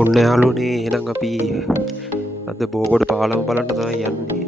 ඔන්න යාළුවනේ එහෙනම් අපි අද බෝගොඩ පාලම බලන්න තමයි යන්නේ.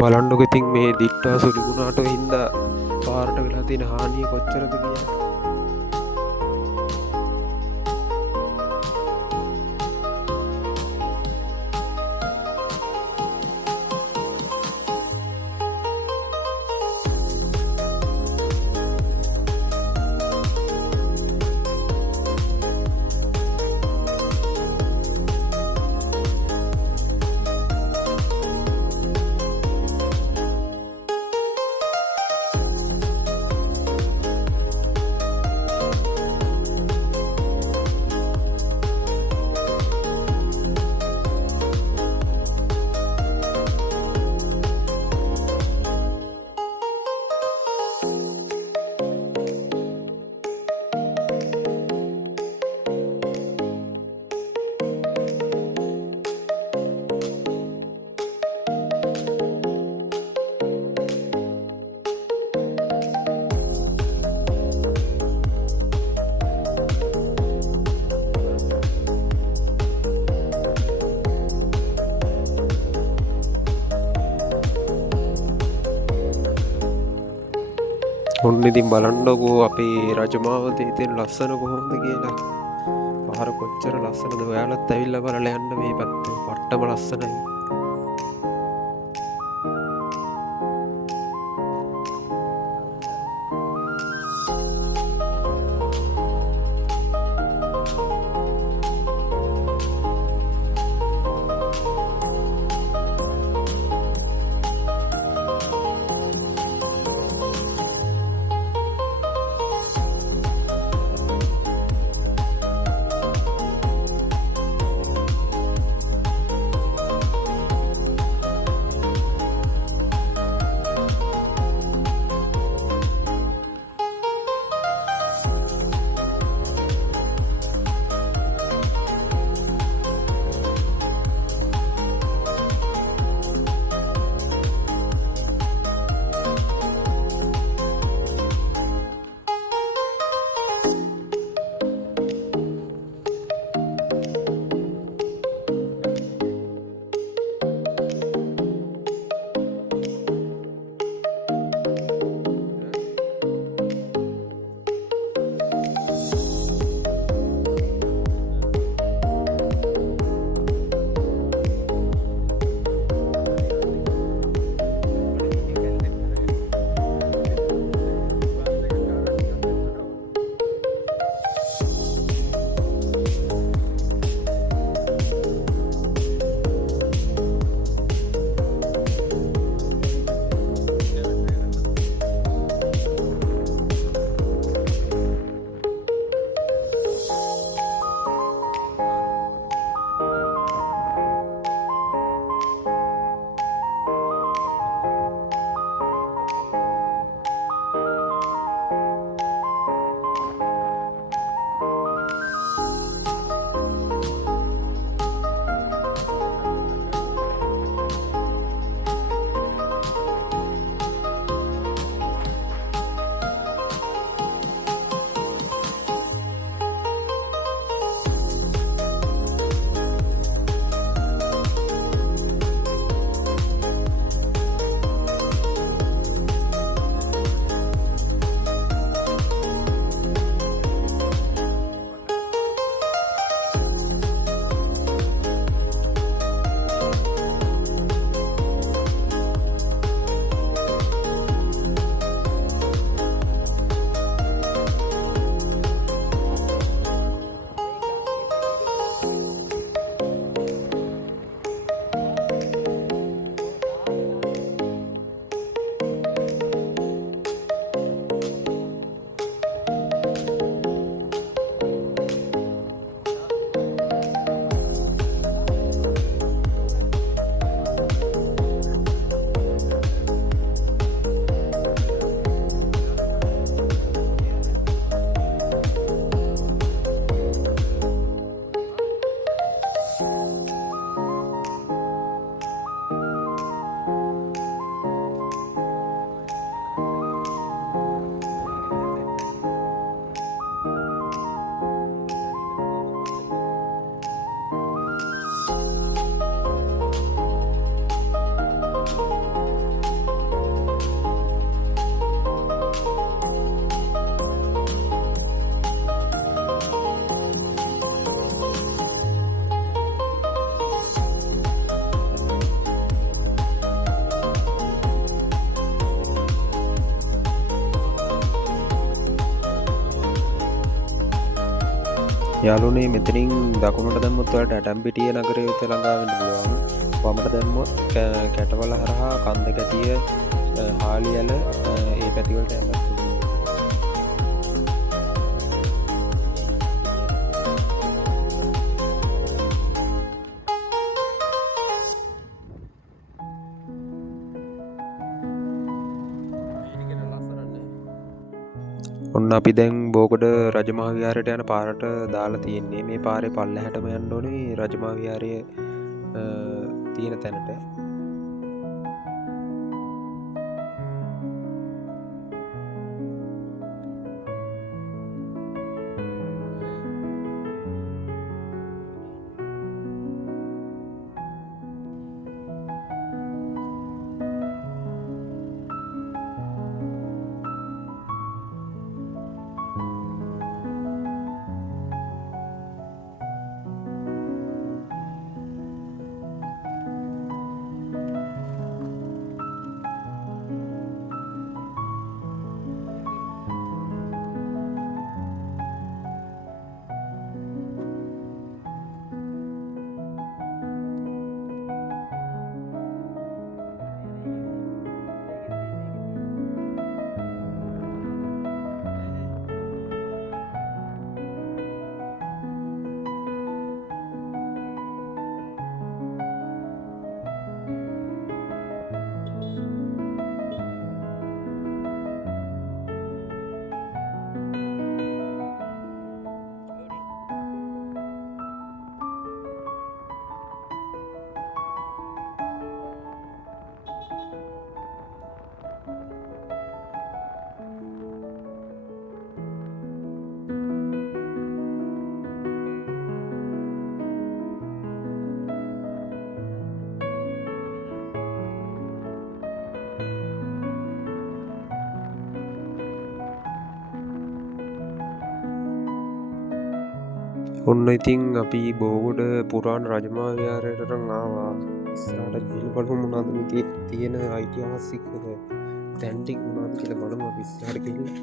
බලන්නකො ඉතින් මේ දිට්ටා සුළුුණාට හින්දා පාරට වෙලා තියෙන හානිය කොච්චරද කියලා. ඔන්න ඉතින් බලන්නකෝ අපේ රජමාවතේ තියෙන ලස්සන කොහොමද කියලා. පාර කොච්චර ලස්සනද. ඔයාලත් ඇවිල්ලා බලලා යන්න මේ පැත්තේ. පට්ටම ලස්සනයි. යාළුවනේ මෙතනින් දකුණට දැම්මොත් ඔයාලට ඇටම්පිටිය නගරය වෙත ළඟා වෙන්න පුළුවන්. වමට දැම්මොත් කැටවල හරහා කන්දකැටිය හාලියල ඒ පැතිවලට යන්නත් පුළුවන්. ඔන්න අපි දැන් බෝගොඩ රජමහා විහාරයට යන පාරට දාලා තියෙන්නේ. මේ පාරේ පල්ලෙහාටම යන්න ඕනේ රජමහා විහාරය තියෙන තැනට. ඔන්න ඉතින් අපි බෝගොඩ පුරාණ රජමහා විහාරයට ආවා. ඉස්සරහට ගිහින් බලමු මොනවද මේකේ තියෙන ඓතිහාසික තැන් ටික මොනවද කියලා බලමු අපි ඉස්සරහට ගිහින්.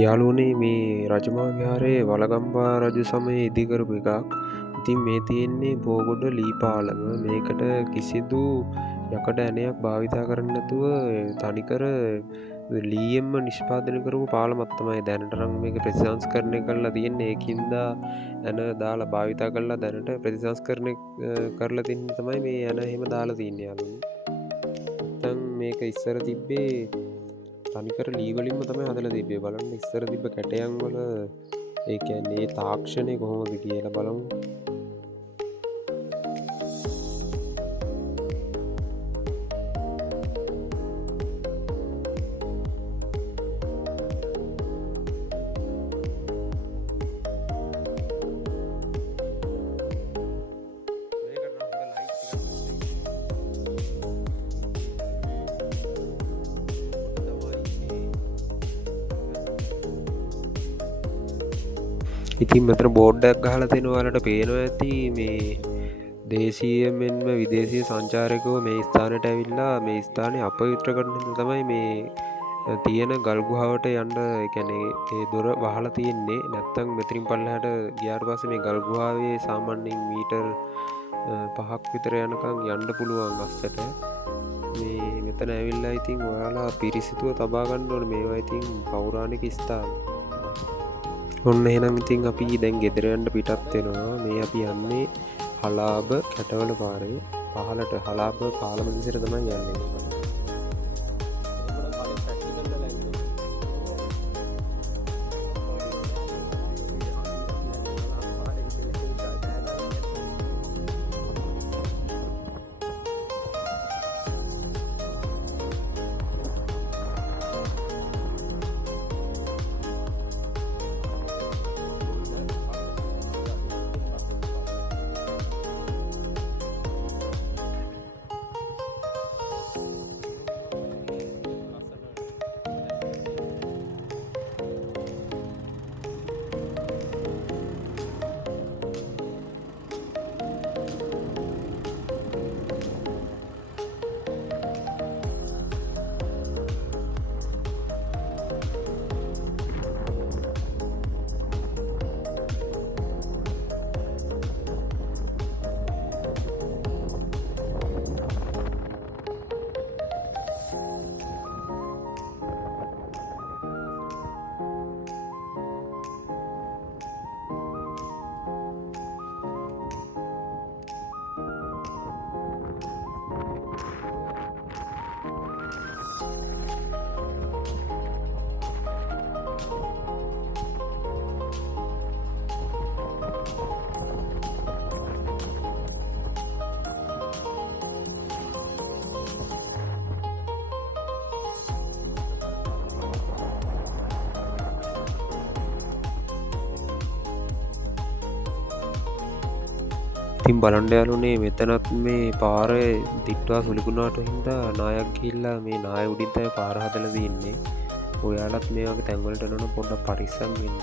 යාළුවනේ මේ රජමහා විහාරයේ වළගම්බා රජු සමයේ ඉදිකරපු එකක්. ඉතින් මේ තියෙන්නේ බෝගොඩ ලී පාලම. මේකට කිසිදු යකඩ ඇණයක් භාවිතා කරන්නේ නැතුව තනිකර ලීයෙන්ම නිෂ්පාදනය කරපු පාලමක් තමයි. දැනට නම් මේක ප්‍රතිසංස්කරණය කරලා තියෙන්නේ. ඒකින්ද ඇණ දාලා භාවිතා කරලා දැනට ප්‍රතිසංස්කරණය කරලා තින්න තමයි මේ ඇණ එහෙම දාලා තින්නේ යාළුවනේ. නැත්නම් මේක ඉස්සර තිබ්බේ තනිකර ලී වලින්ම තමයි හදලා තිබ්බේ. බලන්න ඉස්සර තිබ්බ කැටයන් වල ඒ කියන්නේ තාක්ෂණය කොහොමද කියලා බලමු. ඉතින් මෙතන බෝඩ්ඩක් ගහලා තියෙනවා ඔයාලට පේනවා ඇති මේ දේශීය මෙන්ම විදේශීය සංචාරකයෝ මේ ස්ථානයට ඇවිල්ලා මේ ස්ථානය අපවිත්‍ර කරන හින්දා තමයි මේ තියෙන ගල් ගුහාවට යන්න ඒ කියන්නේ ඒ දොර වහලා තියෙන්නේ. නැත්තම් මෙතනින් පල්ලෙහාට ගියාට පස්සේ මේ ගල් ගුහාවේ සාමාන්‍යයෙන් මීටර් 5ක් විතර යනකම් යන්න පුළුවන් අස්සට. මේ මෙතන ඇවිල්ලා ඉතින් ඔයාලා පිරිසිදුව තබා ගන්න ඕනේ. මේවා ඉතින් පෞරාණික ස්ථාන. ඔන්න එහෙනම් ඉතින් අපි දැන් ගෙදර යන්න පිටත් වෙනවා. මේ අපි යන්නේ හලාබ කැටවල පාරේ. පහලට හලාප පාලම දිසර තමයි යන්නේ. ඉතින් බලන්ඩ යාලුනේ මෙතනත් මේ පාර දිට්වා සුලිකුණාට හින්දා නායක් ගිල්ලා මේ නාය උඩින්තය පාර හදල දන්නේ. ඔයාලත් මේ වගේ තැන්වලට නොන පොඩ්ඩ පරිස්සම් වෙන්න.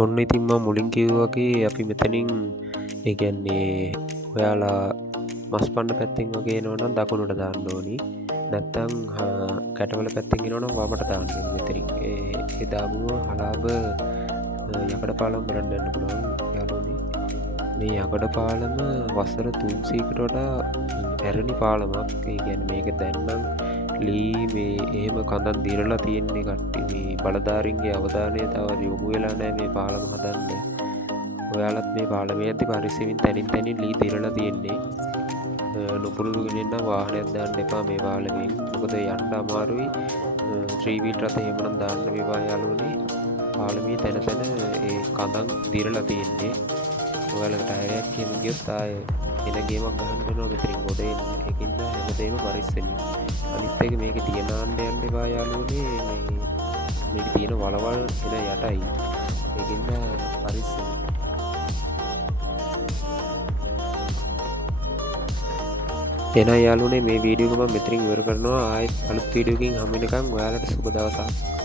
ඔන්න ඉතින්ම මුලින් කිව්වගේ අපි මෙතනින් ඒගැන්නේ ඔයාලා මස් පන්න පැත්තිෙන් වගේ නොනම් දකුණට දාන්න ඕනි. නැත්තං කැටවල පැත්තිෙනවනම් වමට දාන්න මෙතරින් එදාමුව හලාබ යකට පාලම් බරන්නන්න පුළුවන් යාලුනේ. මේ යකට පාලම වසර 300කට වඩා පැරණි පාලමක්. ඒ ගැන මේක දැන්නම් ලී මේ එහෙම කඳන් දිරලා තියෙන්නේ කට්ටි මේ බලධාරීන්ගේ අවධානය තව යොමු වෙලා නැහැ මේ පාලම හදන්න. ඔයාලත් මේ පාලමේ ඇති පරිස්සමින් තැනින් තැනින් ලී දිරලා තියෙන්නේ. නොපුරුදු කෙනෙක් නම් වාහනයක් දාන්න එපා මේ පාලමෙන්. මොකද යන්න අමාරුයි. 3 wheel රථ එහෙමනම් දාන්න මේවා යාළුවනේ. පාලමේ තැන තැන ඒ කඳන් දිරලා තියෙන්නේ. ඔයාලට ටයරයක් කියමු ගියොත් ආයේ එන ගේමක් ගහන්න වෙනවා මෙතනින් ගොඩ එන්න. ඒකින්ද හැමදේම පරිස්සමින්. අනිත් එක මේක තියන ආන්න යන්න එපා යාළුවනේ. මේක තියෙන වලවල් එන යටයි. ඒකින්ද පරිස්සමින්. එන යාලුනේ මේ වීඩියෝ එක මම මෙතනින් ඉවර කරනවා. ආයෙත් අලුත් වීඩියෝ එකකින් හම්බ වෙනකන් ඔයාලට සුබ දවසක්.